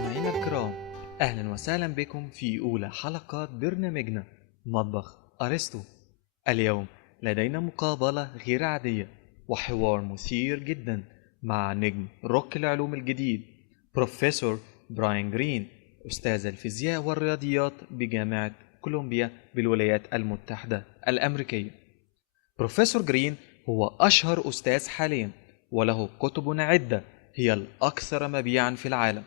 مستمعينا الكرام، أهلا وسهلا بكم في أولى حلقات برنامجنا مطبخ أرسطو. اليوم لدينا مقابلة غير عادية وحوار مثير جدا مع نجم روك العلوم الجديد بروفيسور براين جرين، أستاذ الفيزياء والرياضيات بجامعة كولومبيا بالولايات المتحدة الأمريكية. بروفيسور جرين هو أشهر أستاذ حاليا، وله كتب عدة هي الأكثر مبيعا في العالم،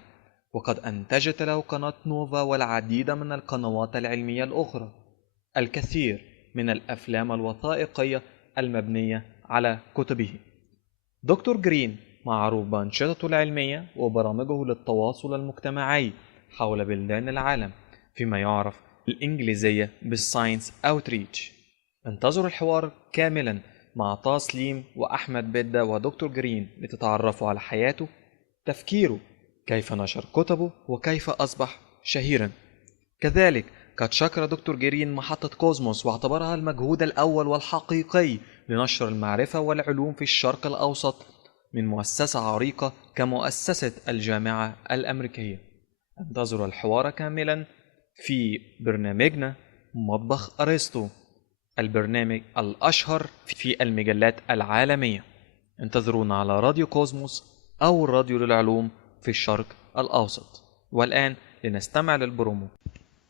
وقد أنتجت له قناة نوفا والعديد من القنوات العلمية الأخرى، الكثير من الأفلام الوثائقية المبنية على كتبه. دكتور جرين معروف بأنشطته العلمية وبرامجه للتواصل المجتمعي حول بلدان العالم فيما يعرف بالإنجليزية بالساينس أوتريتش. انتظروا الحوار كاملا مع طه سليم وأحمد بدة ودكتور جرين لتتعرفوا على حياته، تفكيره، كيف نشر كتبه وكيف أصبح شهيرا. كذلك قد شكر دكتور جرين محطة كوزموس واعتبرها المجهود الأول والحقيقي لنشر المعرفة والعلوم في الشرق الأوسط من مؤسسة عريقة كمؤسسة الجامعة الأمريكية. انتظروا الحوار كاملا في برنامجنا مطبخ أرسطو، البرنامج الأشهر في المجلات العالمية. انتظرونا على راديو كوزموس أو الراديو للعلوم في الشرق الأوسط. والآن لنستمع للبرومو.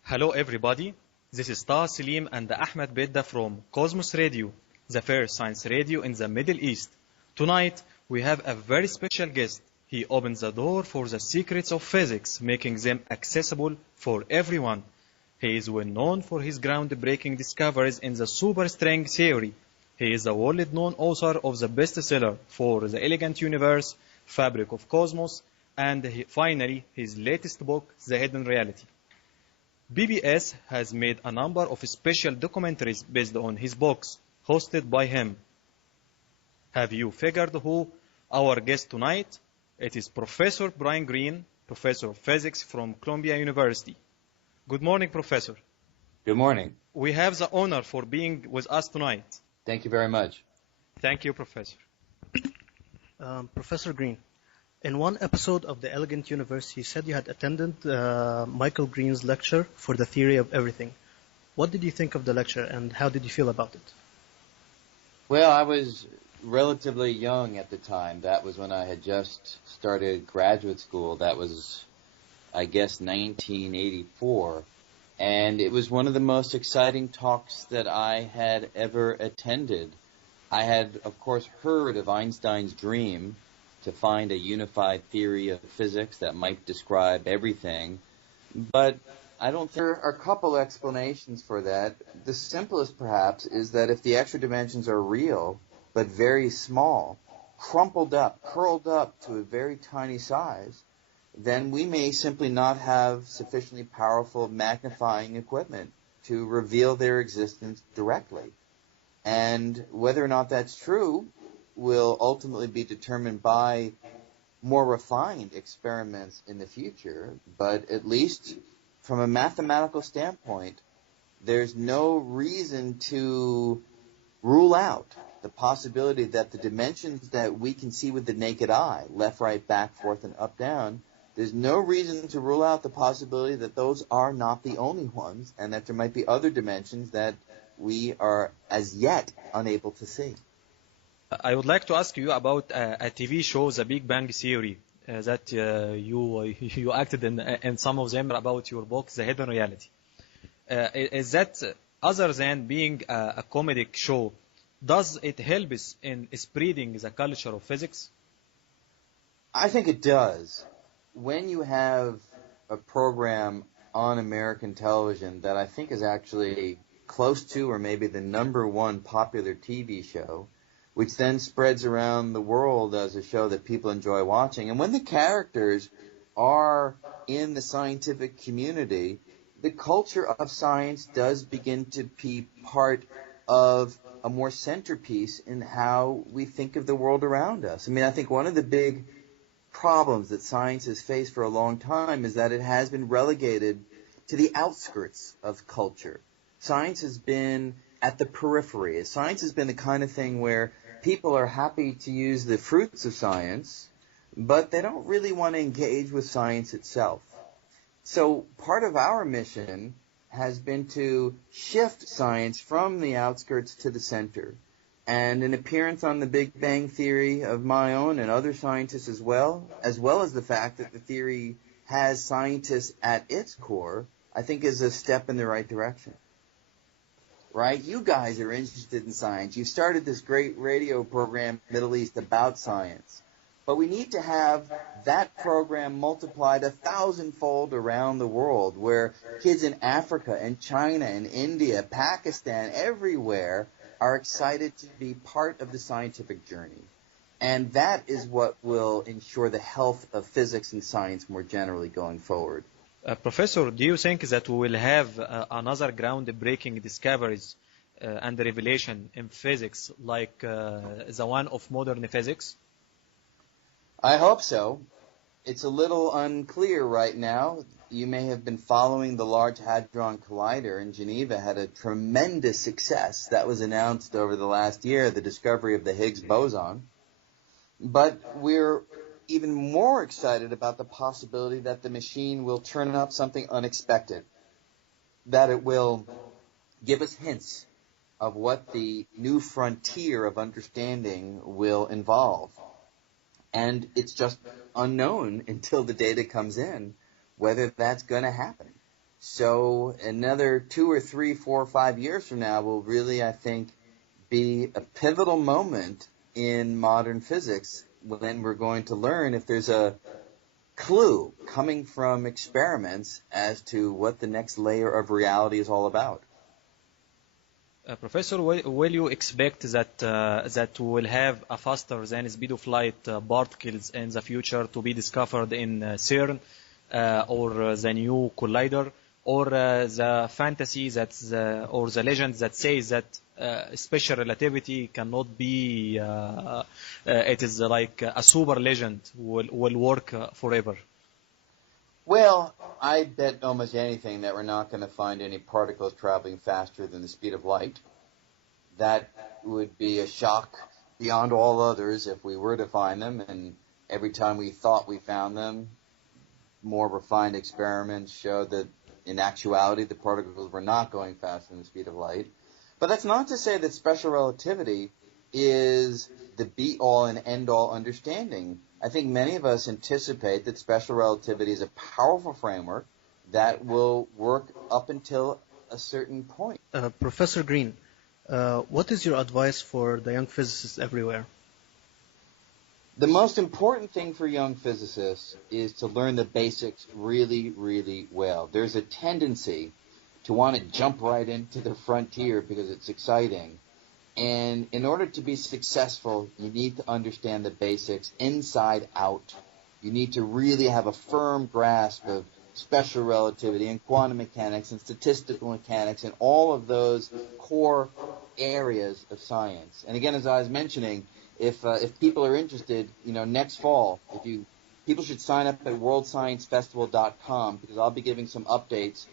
Hello everybody, this is Taha Salim and Ahmed Bedda from Cosmos Radio, the first science radio in the Middle East. Tonight we have a very special guest. He opens the door for the secrets of physics, making them accessible for everyone. He is well known for his groundbreaking discoveries in the superstring theory. He is the world-known author of the bestseller For the Elegant Universe, Fabric of Cosmos, and finally his latest book, The Hidden Reality. BBS has made a number of special documentaries based on his books, hosted by him. Have you figured who our guest tonight? It is Professor Brian Greene, Professor of Physics from Columbia University. Good morning, Professor. Good morning. We have the honor for being with us tonight. Thank you very much. Thank you, Professor. Professor Greene, in one episode of The Elegant Universe, you said you had attended Michael Greene's lecture for the theory of everything. What did you think of the lecture and how did you feel about it? Well, I was relatively young at the time. That was when I had just started graduate school. That was, I guess, 1984. And it was one of the most exciting talks that I had ever attended. I had, of course, heard of Einstein's dream to find a unified theory of physics that might describe everything. But I don't think there are a couple explanations for that. The simplest, perhaps, is that if the extra dimensions are real, but very small, crumpled up, curled up to a very tiny size, then we may simply not have sufficiently powerful magnifying equipment to reveal their existence directly. And whether or not that's true will ultimately be determined by more refined experiments in the future, but at least from a mathematical standpoint, there's no reason to rule out the possibility that the dimensions that we can see with the naked eye, left, right, back, forth, and up, down, there's no reason to rule out the possibility that those are not the only ones and that there might be other dimensions that we are as yet unable to see. I would like to ask you about a TV show, The Big Bang Theory, that you acted in some of them about your book, The Hidden Reality. Is that, other than being a comedic show, does it help us in spreading the culture of physics? I think it does. When you have a program on American television that I think is actually close to or maybe the #1 popular TV show, which then spreads around the world as a show that people enjoy watching, and when the characters are in the scientific community, the culture of science does begin to be part of a more centerpiece in how we think of the world around us. I mean, I think one of the big problems that science has faced for a long time is that it has been relegated to the outskirts of culture. Science has been at the periphery. Science has been the kind of thing where people are happy to use the fruits of science, but they don't really want to engage with science itself. So part of our mission has been to shift science from the outskirts to the center. And an appearance on the Big Bang Theory of my own and other scientists as well as the fact that the theory has scientists at its core, I think is a step in the right direction. Right? You guys are interested in science. You started this great radio program in the Middle East about science. But we need to have that program multiplied 1,000-fold around the world, where kids in Africa and China and India, Pakistan, everywhere are excited to be part of the scientific journey. And that is what will ensure the health of physics and science more generally going forward. Professor, do you think that we will have another groundbreaking discoveries and revelation in physics like the one of modern physics? I hope so. It's a little unclear right now. You may have been following the Large Hadron Collider in Geneva had a tremendous success. That was announced over the last year, the discovery of the Higgs boson. But we're even more excited about the possibility that the machine will turn up something unexpected, that it will give us hints of what the new frontier of understanding will involve. And it's just unknown until the data comes in whether that's going to happen. So another 2 or 3, 4 or 5 years from now will really, I think, be a pivotal moment in modern physics when we're going to learn if there's a clue coming from experiments as to what the next layer of reality is all about. Professor, will you expect that we will have a faster than speed of light particles in the future to be discovered in CERN or the new collider, or the fantasy or the legend that says that special relativity cannot be, it is like a super legend will work forever? Well, I bet almost anything that we're not going to find any particles traveling faster than the speed of light. That would be a shock beyond all others if we were to find them, and every time we thought we found them, more refined experiments showed that in actuality the particles were not going faster than the speed of light. But that's not to say that special relativity is the be-all and end-all understanding. I think many of us anticipate that special relativity is a powerful framework that will work up until a certain point. Professor Greene, what is your advice for the young physicists everywhere? The most important thing for young physicists is to learn the basics really, really well. There's a tendency to want to jump right into the frontier because it's exciting. And in order to be successful, you need to understand the basics inside out. You need to really have a firm grasp of special relativity and quantum mechanics and statistical mechanics and all of those core areas of science. And again, as I was mentioning, if people are interested, next fall, people should sign up at worldsciencefestival.com because I'll be giving some updates.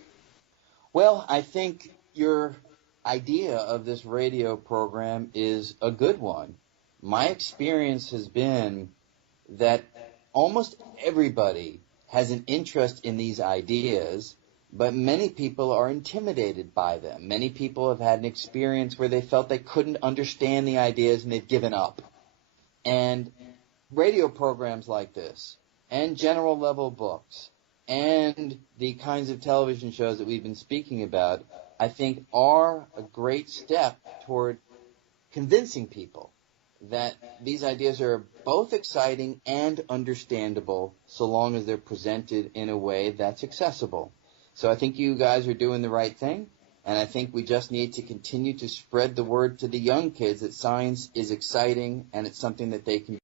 Well, I think your idea of this radio program is a good one. My experience has been that almost everybody has an interest in these ideas, but many people are intimidated by them. Many people have had an experience where they felt they couldn't understand the ideas and they've given up. And radio programs like this, and general level books, and the kinds of television shows that we've been speaking about, I think are a great step toward convincing people that these ideas are both exciting and understandable so long as they're presented in a way that's accessible. So I think you guys are doing the right thing, and I think we just need to continue to spread the word to the young kids that science is exciting and it's something that they can